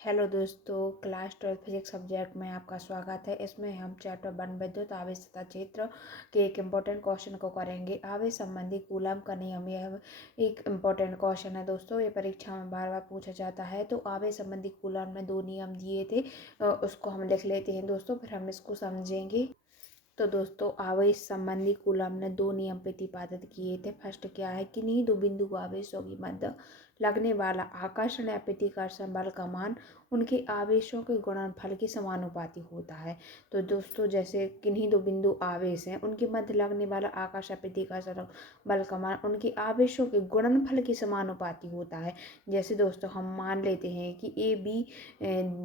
Hello दोस्तों, class 12 physics subject में आपका स्वागत है। इसमें हम चैप्टर 1 विद्युत आवेश तथा क्षेत्र के एक इम्पोर्टेंट क्वेश्चन को करेंगे। आवेश संबंधी कूलम का नियम, यह एक इम्पोर्टेंट क्वेश्चन है दोस्तों। ये परीक्षा में बार बार पूछा जाता है। तो आवेश संबंधी कूलम में 2 नियम दिए थे, उसको हम लिख लेते हैं दोस्तों, फिर हम इसको समझेंगे। तो दोस्तों, आवेश संबंधी कूलम ने 2 नियम प्रतिपादित किए थे। फर्स्ट क्या है कि किन्हीं दो बिंदु आवेशों के मध्य लगने वाला आकर्षण या प्रतिकर्षण बल का मान उनके आवेशों के गुणनफल के समानुपाती होता है। तो दोस्तों, जैसे किन्हीं दो बिंदु आवेश हैं, उनके मध्य लगने वाला आकर्षण प्रतिकर्षण बल का मान उनके आवेशों के गुणनफल के समानुपाती होता है। जैसे दोस्तों, हम मान लेते हैं कि ए बी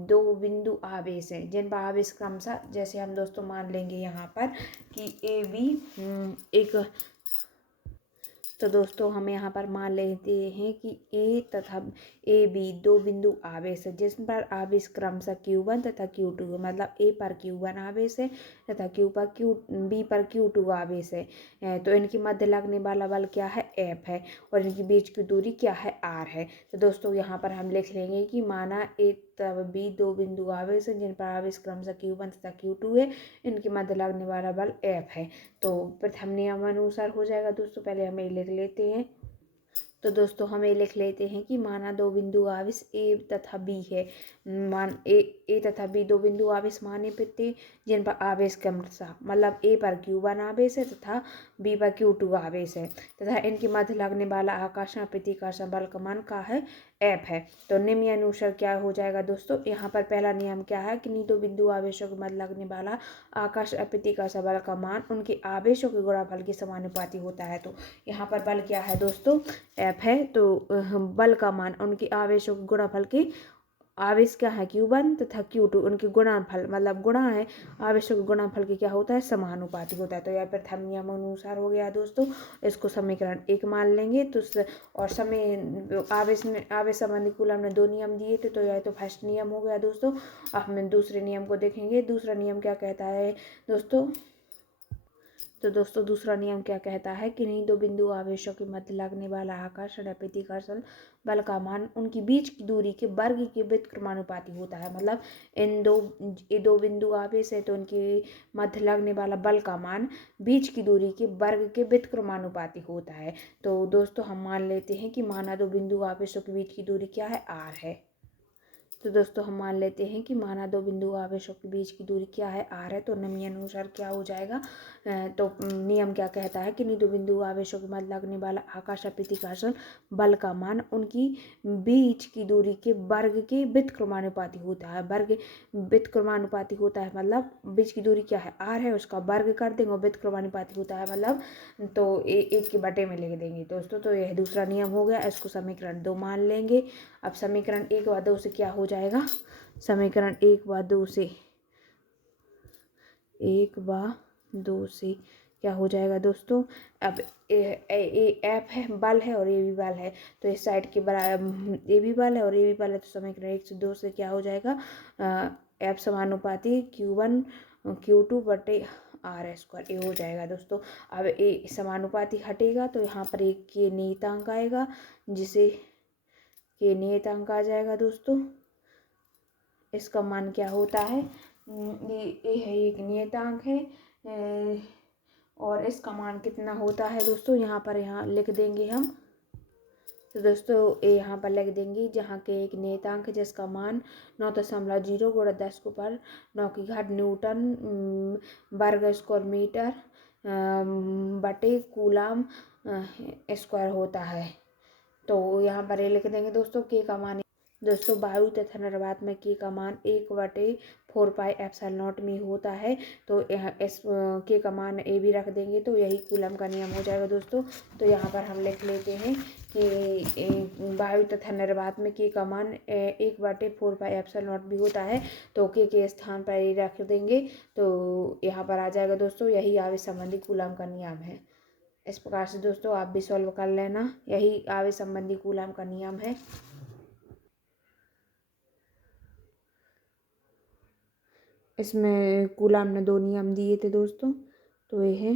2 बिंदु आवेश हैं, जिन पर आवेश क्रमशः, जैसे हम दोस्तों मान लेंगे यहाँ पर कि ए बी एक, तो दोस्तों हम यहाँ पर मान लेते हैं कि ए तथा ए बी 2 बिंदु आवेश है, जिस पर आवेश क्रमशः Q1 तथा Q2 है। मतलब ए पर Q1 आवेश है तथा बी पर Q2 आवेश है। तो इनके मध्य लगने वाला बल क्या है, F है, और इनके बीच की दूरी क्या है, R है। तो दोस्तों यहाँ पर हम लिख लेंगे कि माना ए तथा बी 2 बिंदु आवेश है, जिन पर आवेश क्रमशः Q1 तथा Q2 है। इनके मध्य लगने वाला बल F है। तो प्रथम नियमानुसार हो जाएगा दोस्तों। पहले हमें लिख लेते हैं। तो दोस्तों हमें लिख लेते हैं कि माना 2 बिंदु आवेश ए तथा बी है। मान ए तथा बी 2 बिंदु आवेश माने प्रति, जिन पर आवेश क्रमशः, मतलब ए पर Q1 आवेश है तथा बी पर Q2 आवेश है, तथा इनके मध्य लगने वाला आकर्षण प्रतिकर्षण बल का मान का है, F है। तो निम्नानुसार क्या हो जाएगा दोस्तों। यहाँ पर पहला नियम क्या है कि दो बिंदु आवेशों के मध्य लगने वाला आकर्षण प्रतिकर्षण बल का मान उनके आवेशों के गुणनफल के समानुपाती होता है। तो यहाँ पर बल क्या है दोस्तों, F है। तो बल का मान उनके आवेशों के गुणनफल के, आवेश क्या है Q1 तथा Q2, उनके गुणनफल, मतलब गुणा है, आवेशों के गुणनफल के क्या होता है, समानुपाती होता है। तो यह प्रथम नियम अनुसार हो गया दोस्तों। इसको समीकरण 1 मान लेंगे। तो और आवेश संबंधी कूलम ने 2 नियम दिए थे, तो यह तो फर्स्ट नियम हो गया दोस्तों। अब हम दूसरे नियम को देखेंगे। दूसरा नियम क्या कहता है दोस्तों। तो दोस्तों दूसरा नियम क्या कहता है कि किन्हीं 2 बिंदु आवेशों के मध्य लगने वाला आकर्षण या प्रतिकर्षण बल का मान उनकी बीच की दूरी के वर्ग के व्युत्क्रमानुपाती होता है। मतलब ये दो बिंदु आवेश है, तो उनके मध्य लगने वाला बल का मान बीच की दूरी के वर्ग के व्युत्क्रमानुपाती होता है। तो दोस्तों हम मान लेते हैं कि माना 2 बिंदु आवेशों के बीच की दूरी क्या है, R है। तो दोस्तों हम मान लेते हैं कि माना 2 बिंदु आवेशों के बीच की दूरी क्या है, R है। तो निम्नानुसार क्या हो जाएगा। तो नियम क्या कहता है कि 2 बिंदु आवेशों के मध्य लगने वाला आकर्षण प्रतिकर्षण बल का मान उनकी बीच की दूरी के वर्ग के व्युत्क्रमानुपाती होता है। वर्ग व्युत्क्रमानुपाती होता है, मतलब बीच की दूरी क्या है, R है, उसका वर्ग कर देंगे और व्युत्क्रमानुपाती होता है, मतलब तो 1 के बटे में लिख देंगे दोस्तों। तो यह दूसरा नियम हो गया। इसको समीकरण 2 मान लेंगे। अब समीकरण 1 व 2 से क्या हो जाएगा, समीकरण 1 व 2 से, 1 व 2 से क्या हो जाएगा दोस्तों। अब F है, बल है, और ए भी बल है। तो इस साइड के बराबर ए भी बल है और ए भी बल है। तो समीकरण 1 से 2 से क्या हो जाएगा, F समानुपाती Q1 Q2 बटे R² ये हो जाएगा दोस्तों। अब ए समानुपाती हटेगा तो यहाँ पर एक के नियतांक आएगा, जिसे के नियतांक आ जाएगा दोस्तों। इसका मान क्या होता है, ये है एक नियतांक है, और इसका मान कितना होता है दोस्तों, यहाँ लिख देंगे हम। तो दोस्तों ये यहाँ पर लिख देंगे, जहाँ के एक नियतांक है जिसका मान 9.0 गुणा 10⁻⁹ न्यूटन वर्ग स्क्वायर मीटर बटे कूलम स्क्वायर होता है। तो यहाँ पर ये लिख देंगे दोस्तों। के का मान दोस्तों वायु तथा निर्वात में के का मान 1/4πε0 में होता है। तो यहाँ इस के का मान ए भी रख देंगे, तो यही कूलम का नियम हो जाएगा दोस्तों। तो यहाँ पर हम लिख लेते हैं कि वायु तथा निर्वात में के का मान 1/4πε0 भी होता है। तो के स्थान पर ये रख देंगे, तो यहाँ पर आ जाएगा दोस्तों। यही आवेश संबंधी कूलम का नियम है। इस प्रकार से दोस्तों आप भी सॉल्व कर लेना। यही आवेश संबंधी कूलम का नियम है। इसमें कूलम ने 2 नियम दिए थे दोस्तों, तो ये है।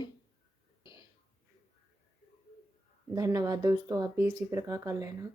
धन्यवाद दोस्तों, आप भी इसी प्रकार कर लेना।